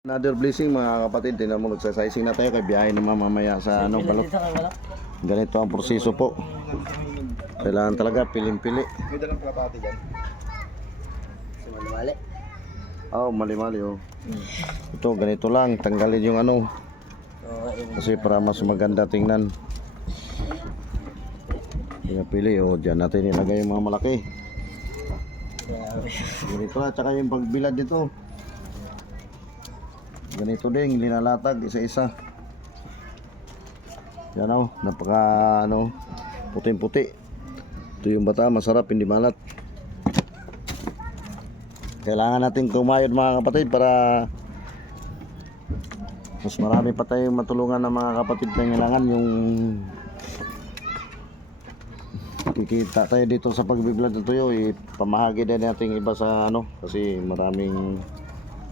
Another blessing mga kapatid, tinan mo nagsasizing na tayo kay biyahe naman mamaya sa balot. Ganito ang proseso po. Kailangan talaga piling-pili. May dalang kalapati dyan. Malimali. Mali-mali Ito ganito lang, tanggalin yung kasi para mas maganda tingnan. Pili diyan natin ilagay yung mga malaki. Ganito na, tsaka yung pagbilad dito. Ganito din, linalatag isa-isa. Yan napaka puting-puti. Ito yung bata, masarap, hindi malat. Kailangan natin kumayod mga kapatid para mas marami pa tayong matulungan ng mga kapatid na kailangan yung kikita tayo dito sa pagbiblad ng tuyo. Pamahagi din natin iba sa kasi maraming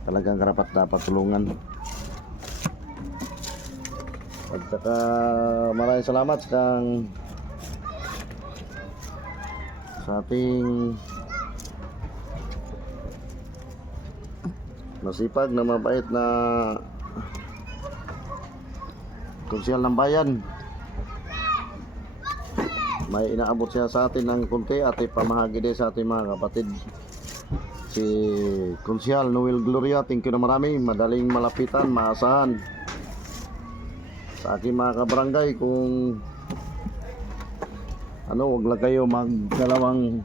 talagang karapat dapat tulungan. At saka maraming salamat sa ating masipag na mabait na konsyal ng bayan. May inaabot siya sa atin ng kunti at ipamahagi din sa ating mga kapatid. Si Konsyal Noel Gloria, thank you na marami. Madaling malapitan, maasahan. Sa aking mga kabarangay, kung wag lang kayo magdalawang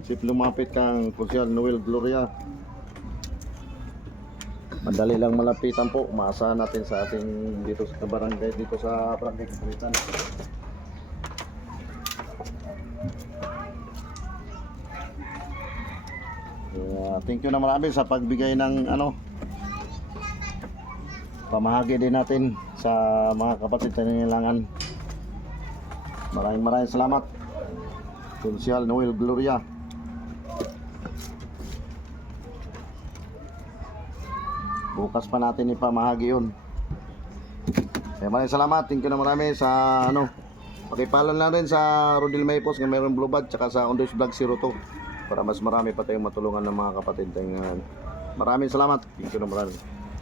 isip lumapit kang Konsyal Noel Gloria. Madali lang malapitan po, maasahan natin sa ating dito sa kabarangay, dito sa barangay Kapulitan. Thank you na marami sa pagbigay ng pamahagi din natin sa mga kapatid na nangailangan. Maraming salamat, Konsyal Noel Gloria. Bukas pa natin ipamahagi yun. Kaya maraming salamat, thank you na marami sa pakipalan lang rin sa Rodel Maypos ng mayroong Blue Bad, tsaka sa Ondos Vlog 02 para mas marami pa tayong matulungan ng mga kapatid. Maraming salamat, thank you na marami.